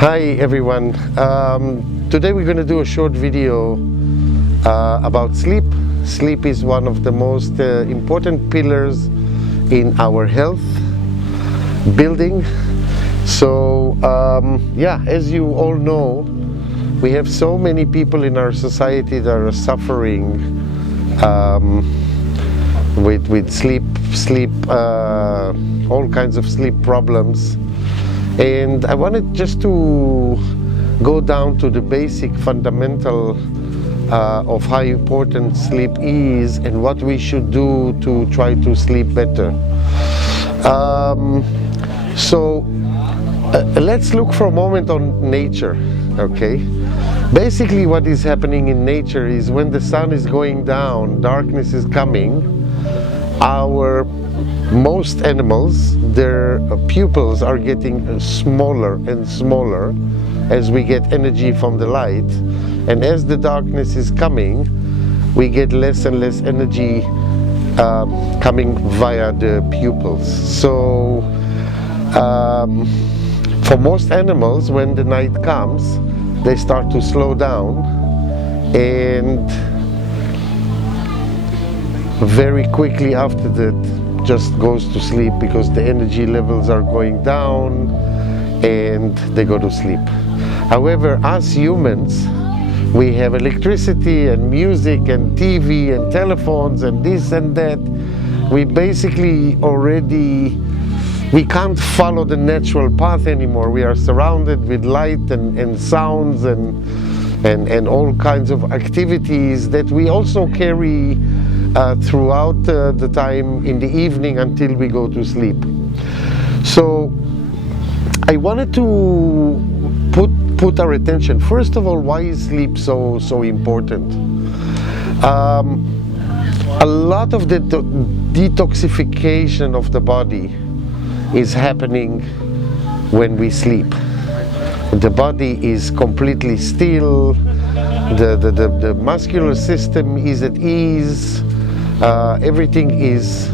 Hi everyone. Today we're going to do a short video about sleep. Sleep is one of the most important pillars in our health building. So as you all know, we have so many people in our society that are suffering with sleep, all kinds of sleep problems. And I wanted just to go down to the basic fundamental of how important sleep is and what we should do to try to sleep better. Let's look for a moment on nature, okay? Basically what is happening in nature is when the sun is going down, darkness is coming, most animals, their pupils are getting smaller and smaller as we get energy from the light, and as the darkness is coming, we get less and less energy coming via the pupils. So for most animals, when the night comes, they start to slow down and very quickly after that just goes to sleep because the energy levels are going down and they go to sleep. However, us humans, we have electricity and music and TV and telephones and this and that. We basically we can't follow the natural path anymore. We are surrounded with light and sounds and all kinds of activities that we also carry throughout the time in the evening until we go to sleep. So I wanted to put our attention, first of all, why is sleep so important? A lot of the detoxification of the body is happening when we sleep. The body is completely still, the muscular system is at ease, everything is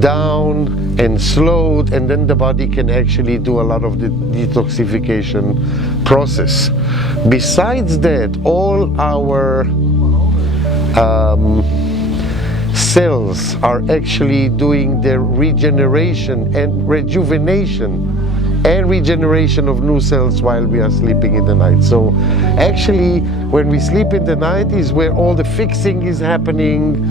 down and slowed, and then the body can actually do a lot of the detoxification process. Besides that, all our cells are actually doing their regeneration and rejuvenation and regeneration of new cells while we are sleeping in the night. So actually when we sleep in the night is where all the fixing is happening,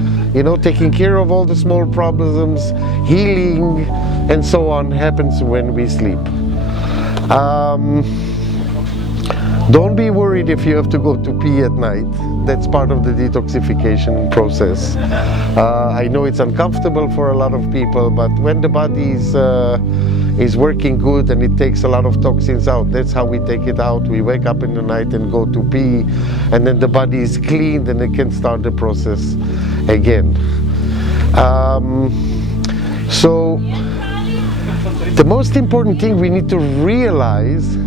taking care of all the small problems, healing and so on happens when we sleep. Don't be worried if you have to go to pee at night. That's part of the detoxification process. I know it's uncomfortable for a lot of people, but when the body is working good and it takes a lot of toxins out, that's how we take it out. We wake up in the night and go to pee, and then the body is cleaned and it can start the process again. So the most important thing we need to realize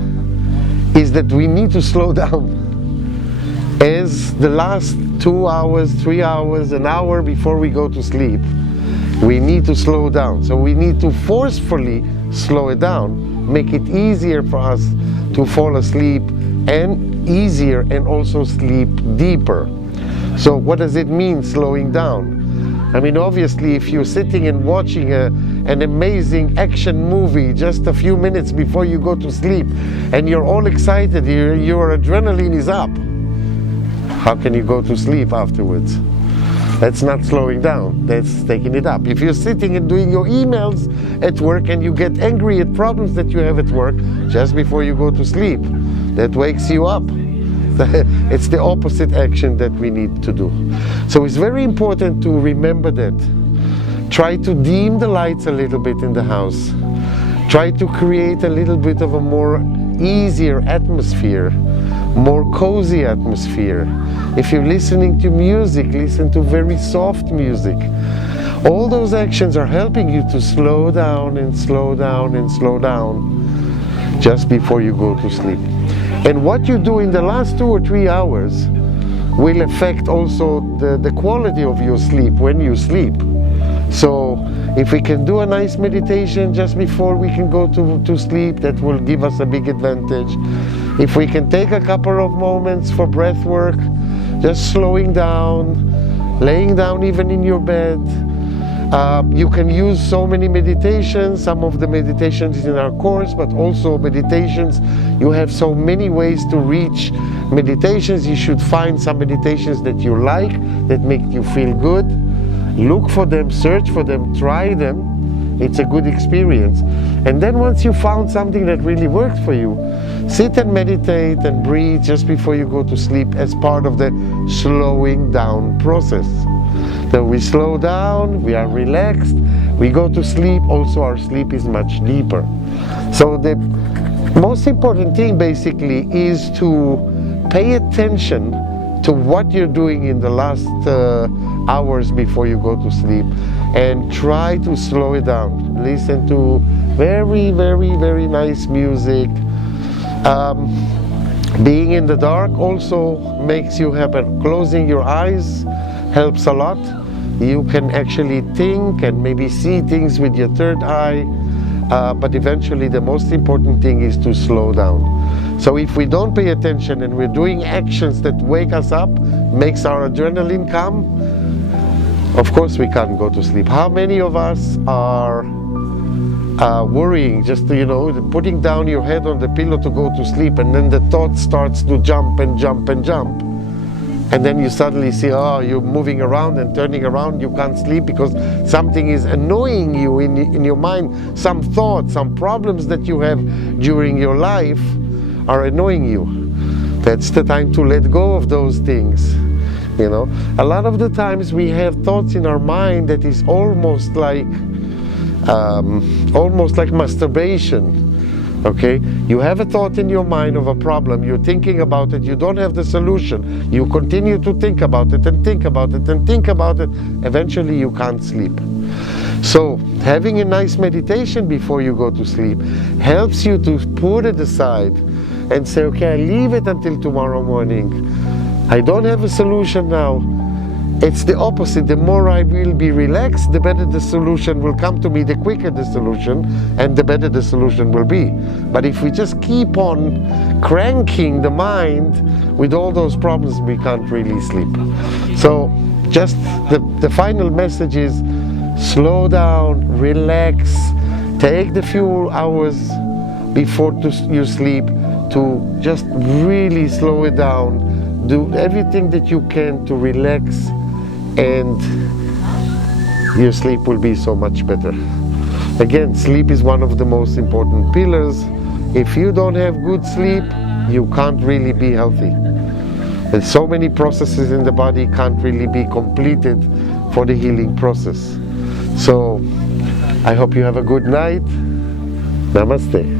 is that we need to slow down. As the last 2 hours, 3 hours, an hour before we go to sleep, we need to slow down. So we need to forcefully slow it down, make it easier for us to fall asleep, and easier and also sleep deeper. So what does it mean, slowing down? I mean, obviously, if you're sitting and watching an amazing action movie just a few minutes before you go to sleep, and you're all excited, your adrenaline is up, how can you go to sleep afterwards? That's not slowing down, that's taking it up. If you're sitting and doing your emails at work and you get angry at problems that you have at work just before you go to sleep, that wakes you up. It's the opposite action that we need to do. So it's very important to remember that. Try to dim the lights a little bit in the house. Try to create a little bit of a more easier atmosphere, more cozy atmosphere. If you're listening to music, listen to very soft music. All those actions are helping you to slow down and slow down and slow down just before you go to sleep. And what you do in the last 2 or 3 hours will affect also the quality of your sleep when you sleep. So If we can do a nice meditation just before we can go to sleep, that will give us a big advantage. If we can take a couple of moments for breath work, just slowing down, laying down even in your bed. You can use so many meditations. Some of the meditations is in our course, but also meditations. You have so many ways to reach meditations. You should find some meditations that you like, that make you feel good. Look for them, search for them, try them. It's a good experience. And then once you found something that really works for you, sit and meditate and breathe just before you go to sleep as part of the slowing down process. So we slow down, we are relaxed, we go to sleep, also our sleep is much deeper. So the most important thing basically is to pay attention to what you're doing in the last hours before you go to sleep, and try to slow it down. Listen to very, very, very nice music. Being in the dark also makes you happy. Closing your eyes helps a lot. You can actually think and maybe see things with your third eye, but eventually the most important thing is to slow down. So if we don't pay attention and we're doing actions that wake us up, makes our adrenaline come, of course we can't go to sleep. How many of us are worrying, just putting down your head on the pillow to go to sleep, and then the thought starts to jump and jump and jump, and then you suddenly see, oh, you're moving around and turning around, you can't sleep because something is annoying you in your mind. Some thoughts, some problems that you have during your life are annoying you. That's the time to let go of those things. A lot of the times we have thoughts in our mind that is almost like masturbation. Okay, you have a thought in your mind of a problem, you're thinking about it, you don't have the solution, you continue to think about it and think about it and think about it, eventually you can't sleep. So having a nice meditation before you go to sleep helps you to put it aside and say, okay, I leave it until tomorrow morning. I don't have a solution now. It's the opposite. The more I will be relaxed, the better the solution will come to me, the quicker the solution, and the better the solution will be. But if we just keep on cranking the mind with all those problems, we can't really sleep. So just the final message is slow down, relax, take the few hours before you sleep to just really slow it down, do everything that you can to relax, and your sleep will be so much better. Again, sleep is one of the most important pillars. If you don't have good sleep, you can't really be healthy. There's so many processes in the body can't really be completed for the healing process. So I hope you have a good night. Namaste.